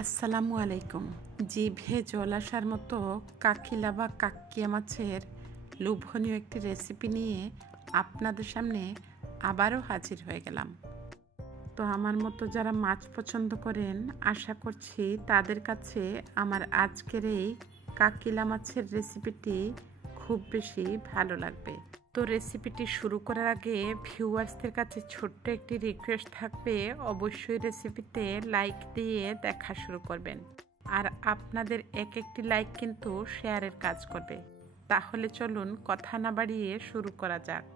আসসালামু আলাইকুম। জিভে জল আসার মতো কাকিলা বা কাকিয়া মাছের লোভনীয় একটি রেসিপি নিয়ে আপনাদের সামনে আবারও হাজির হয়ে গেলাম। তো আমার মতো যারা মাছ পছন্দ করেন, আশা করছি তাদের কাছে আমার আজকের এই কাকিলা মাছের রেসিপিটি খুব বেশি ভালো লাগবে। তো রেসিপিটি শুরু করার আগে ভিউয়ার্সদের কাছে ছোট্ট একটি রিকোয়েস্ট থাকবে, অবশ্যই রেসিপিতে লাইক দিয়ে দেখা শুরু করবেন। আর আপনাদের এক একটি লাইক কিন্তু শেয়ারের কাজ করবে। তাহলে চলুন কথা না বাড়িয়ে শুরু করা যাক।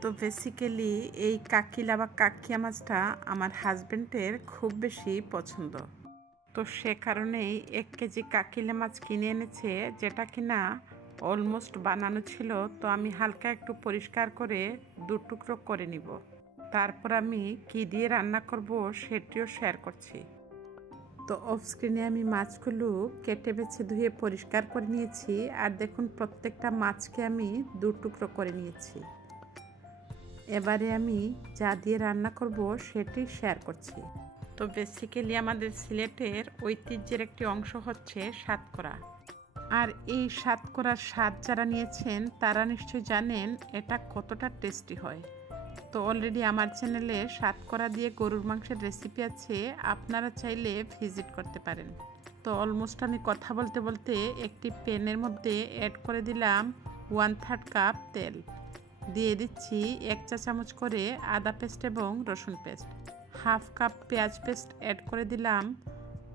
তো বেসিক্যালি এই কাকিলা বা কাকিয়া মাছটা আমার হাজব্যান্ডের খুব বেশি পছন্দ। তো সে কারণেই 1 কেজি কাকিলা মাছ কিনে এনেছে, যেটা কিনা অলমোস্ট বানানো ছিল। তো আমি হালকা একটু পরিষ্কার করে 2 টুকরো করে নিব। তারপর আমি কি দিয়ে রান্না করব সেটিও শেয়ার করছি। তো অফ স্ক্রিনে আমি মাছগুলো কেটে বেছে ধুয়ে পরিষ্কার করে নিয়েছি। আর দেখুন, প্রত্যেকটা মাছকে আমি 2 টুকরো করে নিয়েছি। এবারে আমি যা দিয়ে রান্না করব সেটি শেয়ার করছি। তো বেসিক্যালি আমাদের সিলেটের ঐতিহ্যের একটি অংশ হচ্ছে সাতকরা। আর এই সাতকরার স্বাদ যারা নিয়েছেন তারা নিশ্চয়ই জানেন এটা কতটা টেস্টি হয়। তো অলরেডি আমার চ্যানেলে সাতকরা দিয়ে গরুর মাংসের রেসিপি আছে, আপনারা চাইলে ভিজিট করতে পারেন। তো অলমোস্ট আমি কথা বলতে বলতে একটি প্যানের মধ্যে অ্যাড করে দিলাম 1/3 কাপ তেল। দিয়ে দিচ্ছি 1 চা চামচ করে আদা পেস্ট এবং রসুন পেস্ট, 1/2 কাপ পেঁয়াজ পেস্ট অ্যাড করে দিলাম।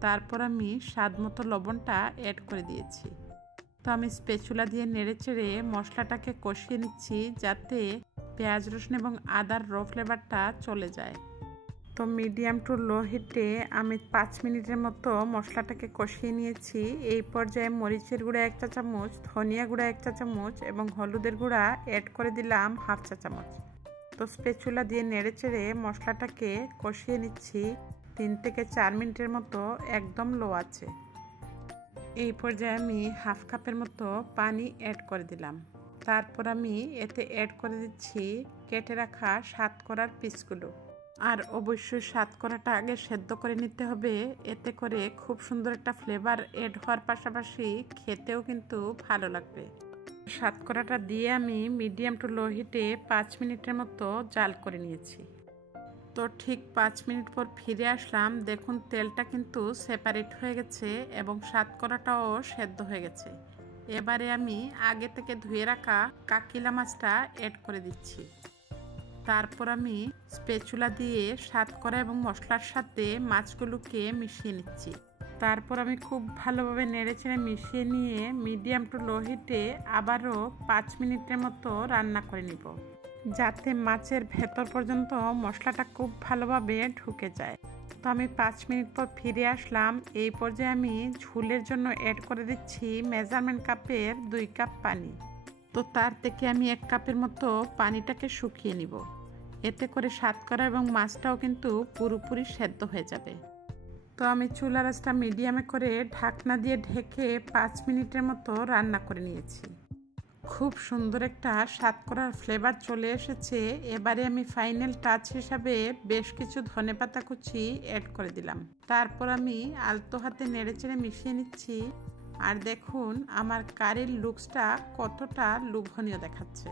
তারপর আমি স্বাদ মতো লবণটা অ্যাড করে দিয়েছি। তো আমি স্প্যাচুলা দিয়ে নেড়েচেড়ে মশলাটাকে কষিয়ে নিচ্ছি, যাতে পেঁয়াজ রসুন এবং আদার র ফ্লেভারটা চলে যায়। তো মিডিয়াম টু লো হিটে আমি 5 মিনিটের মতো মশলাটাকে কষিয়ে নিয়েছি। এই পর্যায়ে মরিচের গুঁড়া 1 চা চামচ, ধনিয়া গুঁড়া 1 চা চামচ এবং হলুদের গুঁড়া অ্যাড করে দিলাম 1/2 চা চামচ। তো স্প্যাচুলা দিয়ে নেড়েচেড়ে মশলাটাকে কষিয়ে নিচ্ছি 3 থেকে 4 মিনিটের মতো, একদম লো আছে। এই পর্যায়ে আমি 1/2 কাপের মতো পানি অ্যাড করে দিলাম। তারপর আমি এতে অ্যাড করে দিচ্ছি কেটে রাখা সাতকরার পিসগুলো। আর অবশ্যই সাতকরাটা আগে সেদ্ধ করে নিতে হবে, এতে করে খুব সুন্দর একটা ফ্লেভার অ্যাড হওয়ার পাশাপাশি খেতেও কিন্তু ভালো লাগবে। সাতকরাটা দিয়ে আমি মিডিয়াম টু লো হিটে 5 মিনিটের মতো জাল করে নিয়েছি। তো ঠিক 5 মিনিট পর ফিরে আসলাম। দেখুন, তেলটা কিন্তু সেপারেট হয়ে গেছে এবং সাতকরাটাও সেদ্ধ হয়ে গেছে। এবারে আমি আগে থেকে ধুয়ে রাখা কাকিলা মাছটা অ্যাড করে দিচ্ছি। তারপর আমি স্প্যাচুলা দিয়ে সাতকরা এবং মশলার সাথে মাছগুলোকে মিশিয়ে নিচ্ছি। তারপর আমি খুব ভালোভাবে নেড়েচেড়ে মিশিয়ে নিয়ে মিডিয়াম টু লো হিটে আবারও 5 মিনিটের মতো রান্না করে নিব, যাতে মাছের ভেতর পর্যন্ত মশলাটা খুব ভালোভাবে ঢুকে যায়। তো আমি 5 মিনিট পর ফিরে আসলাম। এই পর্যায়ে আমি ঝোলের জন্য অ্যাড করে দিচ্ছি মেজারমেন্ট কাপের 2 কাপ পানি। তো তার থেকে আমি 1 কাপের মতো পানিটাকে শুকিয়ে নিব, এতে করে সাতকরা এবং মাছটাও কিন্তু পুরোপুরি সেদ্ধ হয়ে যাবে। তো আমি চুলার আঁচটা মিডিয়ামে করে ঢাকনা দিয়ে ঢেকে 5 মিনিটের মতো রান্না করে নিয়েছি। খুব সুন্দর একটা সাতকরার ফ্লেভার চলে এসেছে। এবারে আমি ফাইনাল টাচ হিসাবে বেশ কিছু ধনেপাতা কুচি অ্যাড করে দিলাম। তারপর আমি আলতো হাতে নেড়েচেড়ে মিশিয়ে নিচ্ছি। আর দেখুন আমার কারির লুকসটা কতটা লোভনীয় দেখাচ্ছে।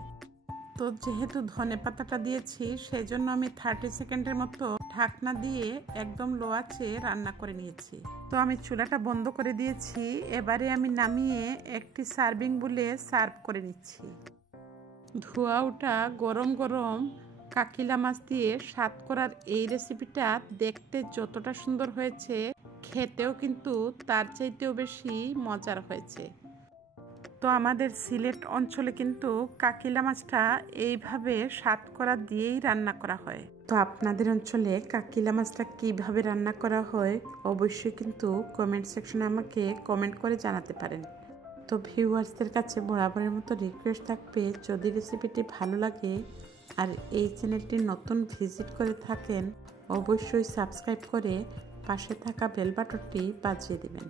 তো যেহেতু ধনেপাতাটা দিয়েছি, সেই জন্য আমি 30 সেকেন্ডের মতো ঢাকনা দিয়ে একদম লো আঁচে রান্না করে নিয়েছি। তো আমি চুলাটা বন্ধ করে দিয়েছি। এবারে আমি নামিয়ে একটি সার্ভিং বলে সার্ভ করে নিচ্ছি। ধোয়া ওঠা গরম গরম কাকিলা মাছ দিয়ে সাতকরার এই রেসিপিটা দেখতে যতটা সুন্দর হয়েছে, খেতেও কিন্তু তার চাইতেও বেশি মজার হয়েছে। তো আমাদের সিলেট অঞ্চলে কিন্তু কাকিলা মাছটা এইভাবে সাতকরা দিয়েই রান্না করা হয়। তো আপনাদের অঞ্চলে কাকিলা মাছটা কিভাবে রান্না করা হয় অবশ্যই কিন্তু কমেন্ট সেকশনে আমাকে কমেন্ট করে জানাতে পারেন। তো ভিউয়ার্সদের কাছে বরাবরের মতো রিকোয়েস্ট থাকবে, যদি রেসিপিটি ভালো লাগে আর এই চ্যানেলটি নতুন ভিজিট করে থাকেন, অবশ্যই সাবস্ক্রাইব করে পাশে থাকা বেল বাটনটি বাজিয়ে দেবেন,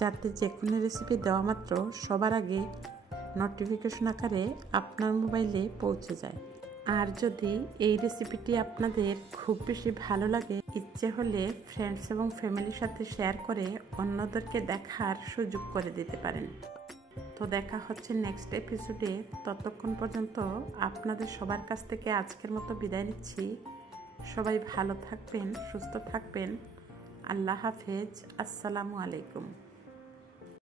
যাতে যে কোনো রেসিপি দেওয়া মাত্র সবার আগে নোটিফিকেশন আকারে আপনার মোবাইলে পৌঁছে যায়। আর যদি এই রেসিপিটি আপনাদের খুব বেশি ভালো লাগে, ইচ্ছে হলে ফ্রেন্ডস এবং ফ্যামিলির সাথে শেয়ার করে অন্যদেরকে দেখার সুযোগ করে দিতে পারেন। তো দেখা হচ্ছে নেক্সট এপিসোডে। ততক্ষণ পর্যন্ত আপনাদের সবার কাছ থেকে আজকের মতো বিদায় নিচ্ছি। সবাই ভালো থাকবেন, সুস্থ থাকবেন। আল্লাহ হাফেজ। আসসালামু আলাইকুম।